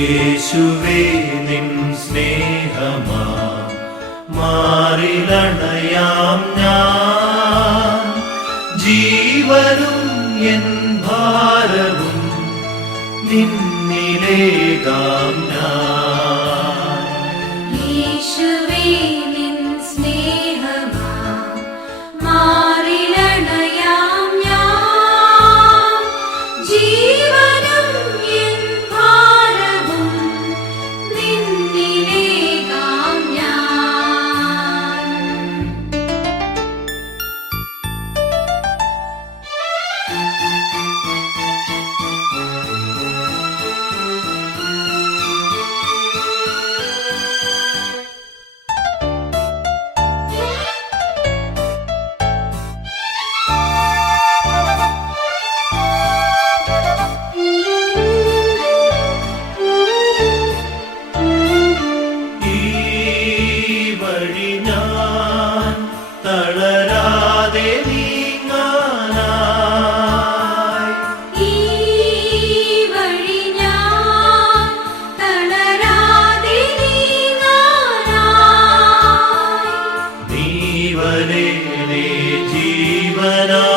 യേശുവേ നിൻ സ്നേഹമാ മാറിലണയാം ഞാൻ. ജീവനും എൻ ഭാരവും നിന്നിലേകാം ഞാൻ. യേശുവേ തളരാതെ നീങ്ങാനായി. ഈ വഴി ഞാൻ തളരാതെ നീങ്ങാനായി. നീ വരേണേ ജീവനായി